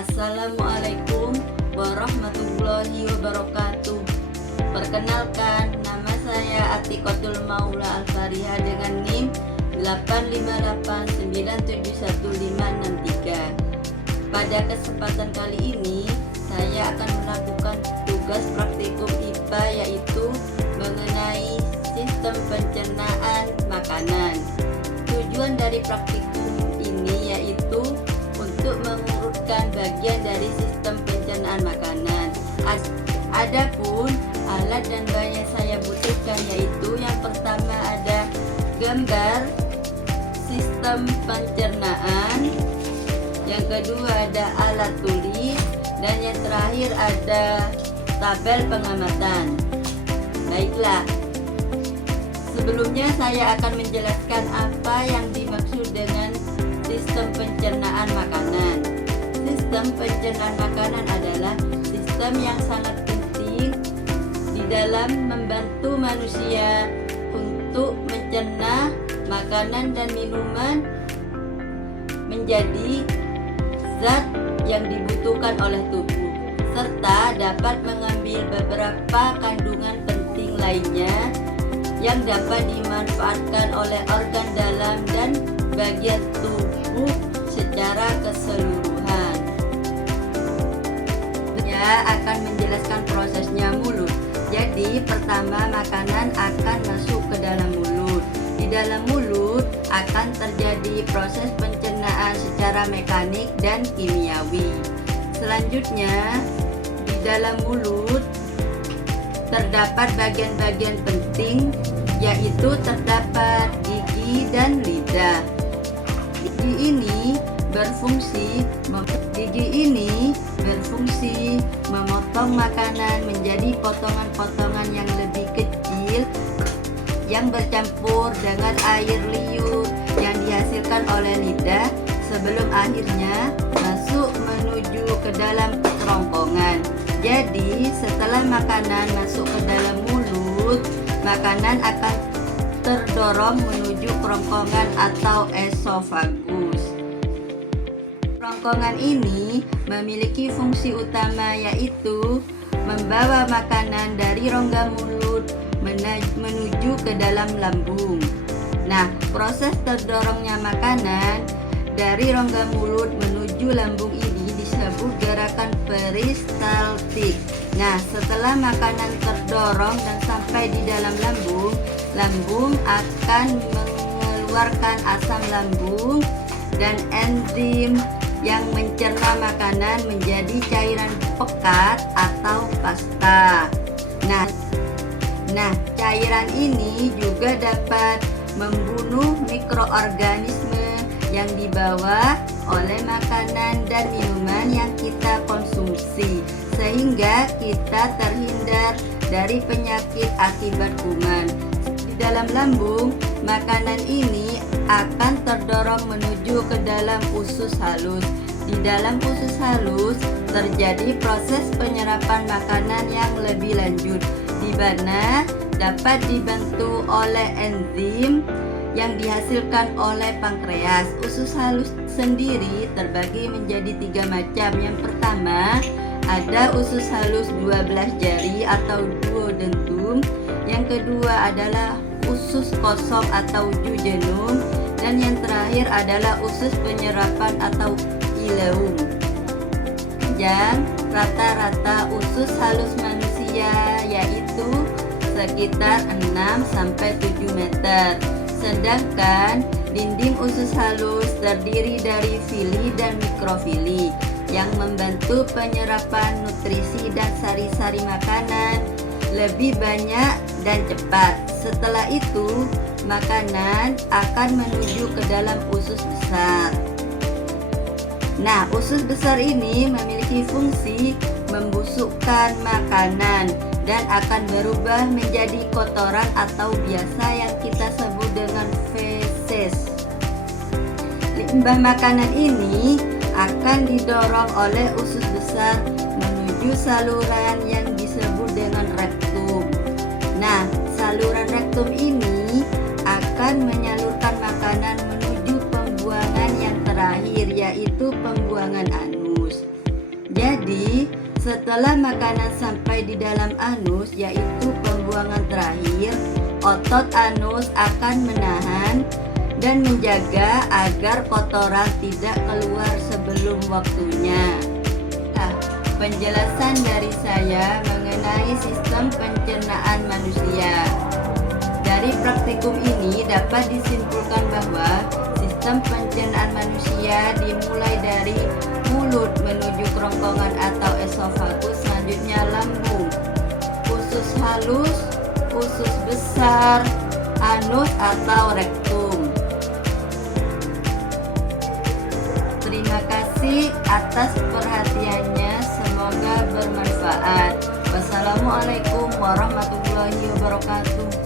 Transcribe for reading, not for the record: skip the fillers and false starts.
Assalamualaikum warahmatullahi wabarakatuh. Perkenalkan, nama saya Atikotul Maula Al-Fariha dengan NIM 858971563. Pada kesempatan kali ini, saya akan melakukan tugas praktikum IPA yaitu mengenai sistem pencernaan makanan. Tujuan dari praktikum ini yaitu untuk mengurutkan bagian dari sistem pencernaan makanan. Adapun alat dan bahan yang saya butuhkan yaitu yang pertama ada gambar sistem pencernaan, yang kedua ada alat tulis, dan yang terakhir ada tabel pengamatan. Baiklah, sebelumnya saya akan menjelaskan apa yang dimaksud dengan sistem pencernaan makanan. Sistem pencernaan makanan adalah sistem yang sangat penting di dalam membantu manusia untuk mencerna makanan dan minuman menjadi zat yang dibutuhkan oleh tubuh, serta dapat mengambil beberapa kandungan penting lainnya yang dapat dimanfaatkan oleh organ dalam dan bagian tubuh secara keseluruhan. Saya akan menjelaskan prosesnya mulut. Jadi pertama makanan akan masuk ke dalam mulut. Di dalam mulut akan terjadi proses pencernaan secara mekanik dan kimiawi. Selanjutnya di dalam mulut terdapat bagian-bagian penting, yaitu terdapat gigi dan lidah. Gigi ini berfungsi memotong makanan menjadi potongan-potongan yang lebih kecil yang bercampur dengan air liur yang dihasilkan oleh lidah sebelum akhirnya masuk menuju ke dalam kerongkongan. Jadi setelah makanan masuk ke dalam mulut, makanan akan terdorong menuju kerongkongan atau esofagus. Kerongkongan ini memiliki fungsi utama yaitu membawa makanan dari rongga mulut menuju ke dalam lambung. Nah, proses terdorongnya makanan dari rongga mulut menuju lambung ini disebut gerakan peristaltik. Nah, setelah makanan terdorong dan sampai di dalam lambung, lambung akan mengeluarkan asam lambung dan enzim yang mencerna makanan menjadi cairan pekat atau pasta. Nah, cairan ini juga dapat membunuh mikroorganisme yang dibawa oleh makanan dan minuman yang kita konsumsi, sehingga kita terhindar dari penyakit akibat kuman. Di dalam lambung, makanan ini akan terdorong menuju ke dalam usus halus. Di dalam usus halus terjadi proses penyerapan makanan yang lebih lanjut, di mana dapat dibantu oleh enzim yang dihasilkan oleh pankreas. Usus halus sendiri terbagi menjadi 3 macam. Yang pertama ada usus halus 12 jari atau duodenum. Yang kedua adalah usus kosong atau jejunum, dan yang terakhir adalah usus penyerapan atau ileum. Dan rata-rata usus halus manusia yaitu sekitar 6-7 meter. Sedangkan dinding usus halus terdiri dari fili dan mikrofili yang membantu penyerapan nutrisi dan sari-sari makanan lebih banyak dan cepat. Setelah itu, makanan akan menuju ke dalam usus besar. Nah, usus besar ini memiliki fungsi membusukkan makanan dan akan berubah menjadi kotoran atau biasa yang kita sebut dengan feses. Limbah makanan ini akan didorong oleh usus besar menuju saluran yang disebut dengan rektum. Nah, saluran rektum ini akan menyalurkan makanan menuju pembuangan yang terakhir, yaitu pembuangan anus. Jadi, setelah makanan sampai di dalam anus, yaitu pembuangan terakhir, otot anus akan menahan dan menjaga agar kotoran tidak keluar sebelum waktunya. Nah, penjelasan dari saya mengenai sistem pencernaan manusia. Dari praktikum ini dapat disimpulkan bahwa sistem pencernaan manusia dimulai dari mulut menuju kerongkongan atau esofagus, selanjutnya lambung, usus halus, usus besar, anus atau rektum. Terima kasih atas perhatiannya, semoga bermanfaat. Wassalamualaikum warahmatullahi wabarakatuh.